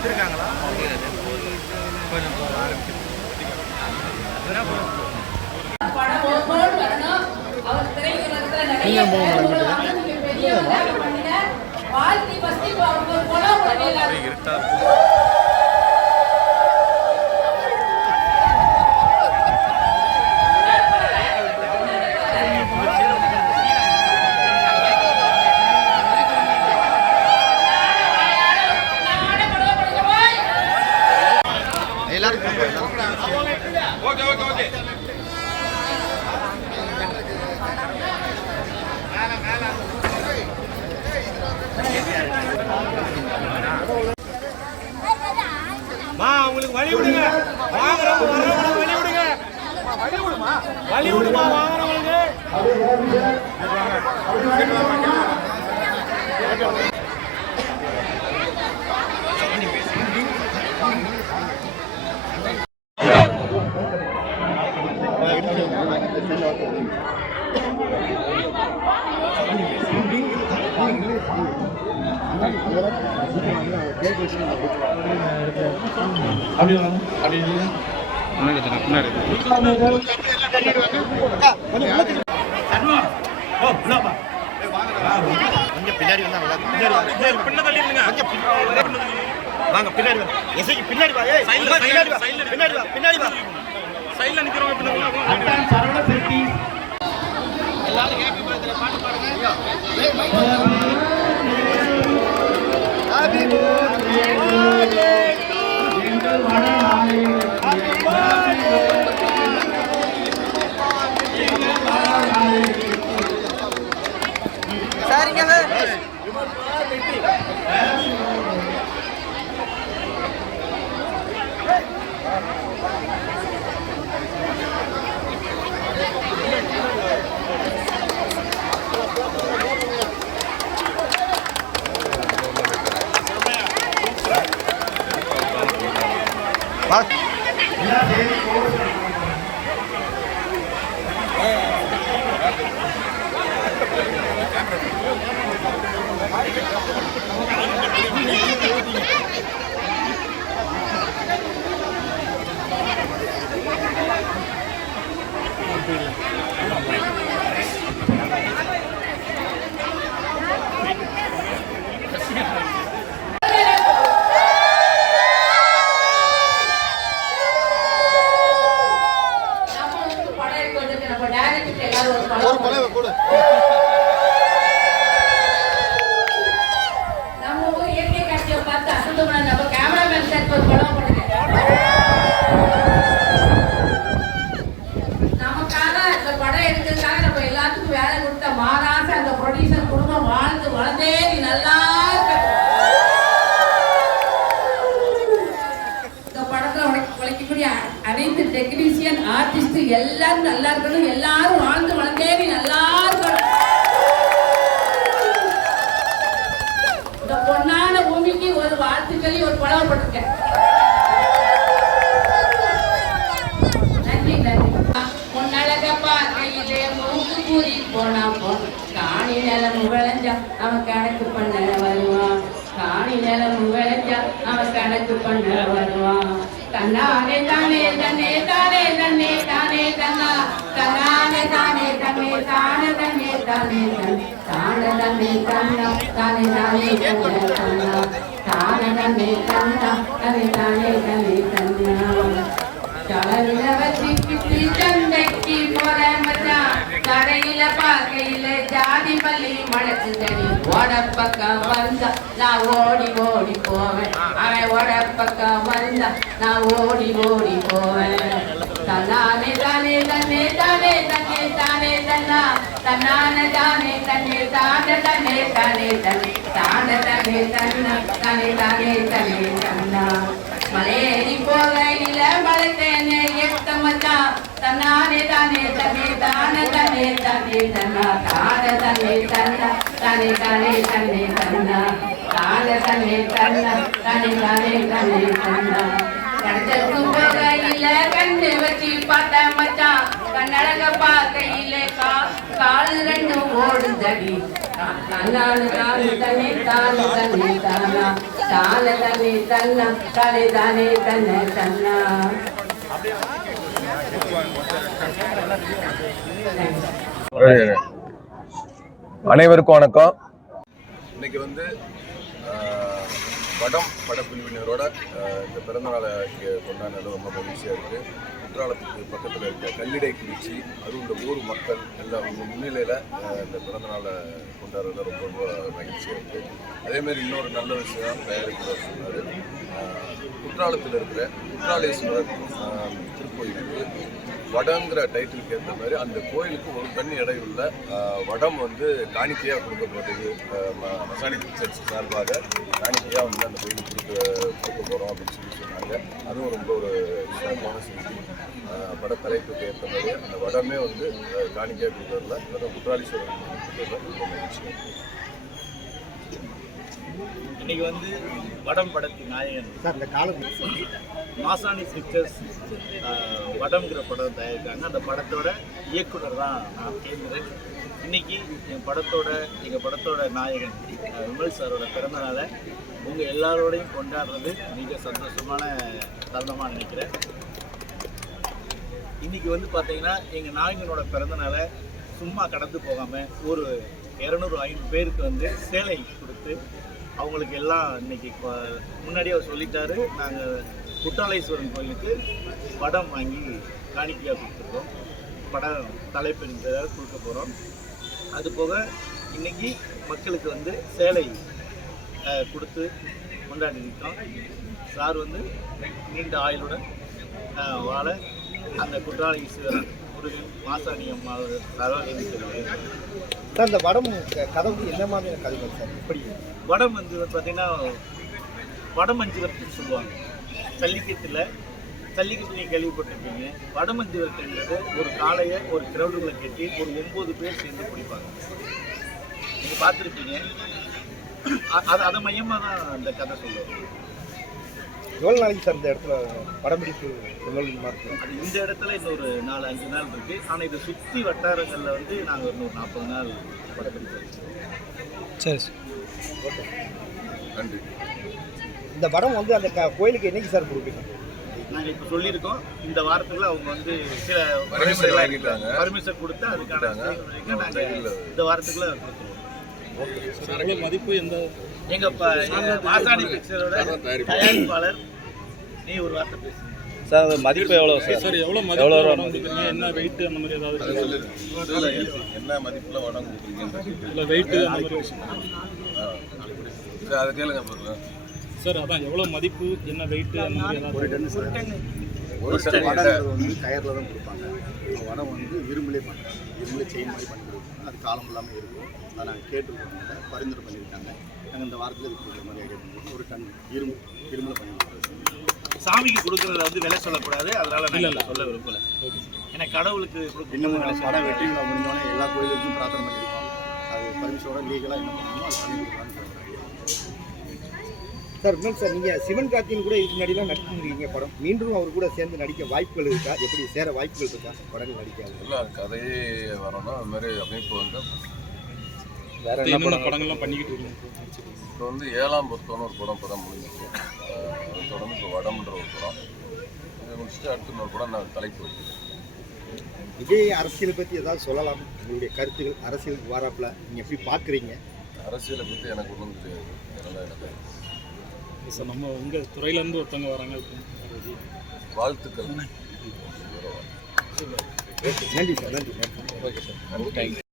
எடுத்துருக்காங்களா? உங்களுக்கு வழி விடுங்க, வாங்குறவங்க வழி விடுங்க, வழி விடுமா வாங்குறவங்களுக்கு. பின்னாடி சரிங்க சார். அனைத்து டெக்னீஷியன் ஆர்டிஸ்ட் எல்லாரும் நல்லா இருக்கணும், எல்லாரும் வாழ்ந்து வளர்ந்தேறி நல்லா இருக்கணும். இந்த பொன்னான பூமிக்கு ஒரு வாழ்த்துக்களி ஒரு படம் போட்டிருக்கேன். நன்றி நன்றி. பொன்னழகப்பா கையிலே மூக்கு கூறி போனா காணி நிலம் விளைஞ்சா அவன் கணக்கு பண்ண வருவான், காணி நிலம் விளைஞ்சா அவன் கணக்கு பண்ண வருவான். தன்னானே தானே தன்னே தானே தன்னே தானே தன்னா தன்னானே தானே தன்னே தானே தன்னே தானே தானே தன்னே தன்னா தானே தானே தன்னே தன்னா தானே தன்னே தன்னா தானே தானே தன்னே தன்னா. தலவில வச்சிக்கிட்டு சண்டைக்கு போற மச்சான், கரையில பார்க்கையில ஜாதி பள்ளி மடக்கு தடி. ஓட பக்கம் வந்தா நான் ஓடி ஓடி போவேன், அவன் ஓட பக்கம் வந்தா நான் ஓடி ஓடி போவேன். தன்னானே தானே தன்னே தானே தன்னே தானே தன்னா தன்னானே தானே தன்னே தானே தன்னே தானே தன்னே தானே தன்னே தன்னா தானே தானே தன்னே தன்னா. மலையேறி போகையில மலைத்தேனே எட்ட மச்சான், தன்னானே தானே தன்னே தானே தன்னே தானே தன்னா தானே தன்னே தன்னா தானே தானே தன்னே தன்னா தானே தன்னே தன்னா தானே தானே தன்னே தன்னா. கடத்தலுக்கு போகையில கண்ணு வச்சு பார்த்த மச்சான், கண்ணழக பார்க்கையில காலு ரெண்டும் ஓடுதடி. தன்னானு தானே தன்னே தானே தன்னே தானா தானே தண்ணி தன்னா தானே தானே தன்னை தன்னா. அனைவருக்கும் வணக்கம். இன்னைக்கு வந்து வடம் படப்பிரிவினரோட இந்த பிறந்தநாளை இங்கே கொண்டாடினது ரொம்ப மகிழ்ச்சியாக இருக்குது. குற்றாலத்துக்கு பக்கத்தில் இருக்க கல்லிடை குறிச்சி அதுவும் இந்த ஊர் மக்கள் எல்லாம் உங்கள் முன்னிலையில் இந்த பிறந்தநாளை கொண்டாடுறது ரொம்ப ரொம்ப மகிழ்ச்சியாக இருக்குது. அதேமாதிரி இன்னொரு நல்ல விஷயம் தயாரிக்கிறவர் சொன்னார். குற்றாலத்தில் இருக்கிற குற்றாலேஸ்வரர் திருக்கோயிலுக்கு வடங்கிற டைட்டிலுக்கு ஏற்ற மாதிரி அந்த கோயிலுக்கு ஒரு டன் எடையுள்ள வடம் வந்து காணிக்கையாக கொடுக்கப்படுது. மசானி பிக்சர்ஸ் சார்பாக காணிக்கையாக வந்து அந்த கோயிலுக்கு கொடுக்க போகிறோம் அப்படின்னு சொன்னாங்க. அதுவும் ரொம்ப ஒரு சிறப்பான செய்தி. படத்தலைப்புக்கு ஏற்ற மாதிரி அந்த வடமே வந்து காணிக்கையாக கொடுக்கறதுல அதாவது குற்றாலீஸ்வரர் கொடுக்கறதுல ரொம்ப மகிழ்ச்சி. இன்னைக்கு வந்து வடம் படத்தின் நாயகன் சார் இந்த காலத்தில் மாசாணி பிக்சர்ஸ் வடம்ங்கிற படம் தயாரிக்காங்க. அந்த படத்தோட இயக்குனர் தான் நான் கேட்குறேன். இன்னைக்கு எங்கள் படத்தோட நாயகன் விமல் சாரோட பிறந்தநாளை உங்கள் எல்லாரோடையும் கொண்டாடுறது மிக சந்தோஷமான தருணமாக நினைக்கிறேன். இன்னைக்கு வந்து பார்த்தீங்கன்னா எங்கள் நாயகனோட பிறந்தநாளை சும்மா கடந்து போகாமல் ஒரு 200-500 பேருக்கு வந்து சேலை கொடுத்து அவங்களுக்கு எல்லாம் இன்றைக்கி முன்னாடியே அவர் சொல்லிட்டாரு. நாங்கள் குற்றாலேஸ்வரன் கோயிலுக்கு படம் வாங்கி காணிக்கையாக கொடுத்துருக்கோம். படம் தலைப்பெருந்ததாக கொடுக்க போகிறோம். அதுபோக இன்றைக்கி மக்களுக்கு வந்து சேலை கொடுத்து கொண்டாடிருக்கோம். சார் வந்து நீண்ட ஆயுளுடன் வாழ அந்த குற்றாலேஸ்வரன் முருகன் மாசாணி அம்மா சார் இந்த வடம் கதை என்ன மாதிரியான கதைகள் சார்? எப்படி வடம் வந்து பார்த்தீங்கன்னா வடமஞ்சு வரட்டுன்னு சொல்லுவாங்க. ஜல்லிக்கட்டு நீங்கள் கேள்விப்பட்டிருப்பீங்க. வடமஞ்சு வரட்டுன்றது ஒரு காளையை ஒரு கிரௌண்டுகளை கட்டி ஒரு 9 பேர் சேர்ந்து பிடிப்பாங்க. நீங்கள் பார்த்துருப்பீங்க. அதை மையமாக தான் இந்த கதை சொல்லுவாங்க. எவ்வளோ நாளைக்கு சார் இந்த இடத்துல படம்பிடிப்பு அது இந்த இடத்துல இன்னொரு 4-5 நாள் இருக்குது. ஆனால் இதை சுற்றி வட்டாரங்களில் வந்து நாங்கள் இன்னொரு 40 நாள் படப்பிடிப்பு. சரி ஓகே நன்றி. இந்த படம் வந்து அந்த கோயிலுக்கு என்னைக்கு சார் கொடுப்பீங்க? நாங்கள் இப்போ சொல்லியிருக்கோம். இந்த வாரத்தில் அவங்க வந்து சில பர்மிஷன் கொடுத்து அதுக்கான நாங்கள் இந்த வாரத்துக்குள்ளே கொடுத்துருவோம். மதிப்பு எந்த எங்கள் மாசாணி பிக்சரோட தயாரிப்பாளர் நீ ஒரு வார்த்தை பேசுங்க சார். மதிப்பு எவ்வளோ சார்? எவ்வளோ மதிப்பு, என்ன வெயிட் அந்த மாதிரி ஏதாவது என்ன மதிப்பில் வடம் கொடுக்குறீங்க? இல்லை வெயிட்டு அந்த மாதிரி அதை கேளுங்க சார். அதான் எவ்வளோ மதிப்பு, என்ன வெயிட்டு அந்த மாதிரி ஏதாவது? ஒரு டன் வடம் வந்து கயரில் தான் கொடுப்பாங்க. வடம் வந்து இரும்புலே பண்ணுறாங்க. இரும்புலே செயின் மாதிரி பண்ணி கொடுப்பாங்க. அது காலம் இல்லாமல் இருக்கும். அதை நாங்கள் கேட்டுருக்கோம். பரிந்துரை பண்ணியிருக்காங்க. நாங்கள் இந்த வாரத்தில் இது கொடுக்குற மாதிரி கேட்டு ஒரு டன் இரும்பில் பண்ணி சாமிக்கு கொடுக்குறத வந்து விலை சொல்லக்கூடாது. அதனால் இல்லை சொல்ல விரும்பலை. ஏன்னா கடவுளுக்கு இன்னும் படம் வெற்றி முடிஞ்சோடனே எல்லா கோயிலுக்கும் பிரார்த்தனை பண்ணியிருக்கோம். அது பர்மிஷனோட லீகலாக என்ன பண்ணணுமோ அது பண்ணி கொடுக்கலான்னு சொல்கிறாங்க சார். இன்னும் சார் நீங்கள் சிவன் கார்த்தியின் கூட இதுக்கு முன்னாடிலாம் நடிச்சிருக்கீங்க படம். மீண்டும் அவர் கூட சேர்ந்து நடிக்க வாய்ப்புகள் இருக்கா? எப்படி சேர வாய்ப்புகள் இருக்கா? படங்கள் நடிக்காது இல்லை, கதையே வரணும். அது மாதிரி அமைப்பு வந்து வேறு என்ன படங்கள்லாம் பண்ணிக்கிட்டு இருக்கீங்க? இப்போ வந்து 7ஆம் பொருத்தம்னு ஒரு படம் முடிஞ்சிச்சு. அதை தொடர்ந்து இப்போ வடம்ன்ற ஒரு படம் இதை முடிச்சுட்டு அடுத்த ஒரு படம் நான் தலைப்பு வைக்கிறேன். இதே அரசியலை பற்றி ஏதாவது சொல்லலாம்? உங்களுடைய கருத்துக்கள் அரசியலுக்கு வராப்பில் நீங்கள் எப்படி பார்க்குறீங்க? அரசியலை பற்றி எனக்கு ஒன்றும் தெரியாது. அதனால் எனக்கு சார் நம்ம உங்கள் துறையிலேருந்து ஒருத்தவங்க வராங்க. வாழ்த்துக்கள். நன்றி சார். நன்றி. Okay sir. நன்றி. தேங்க்யூ.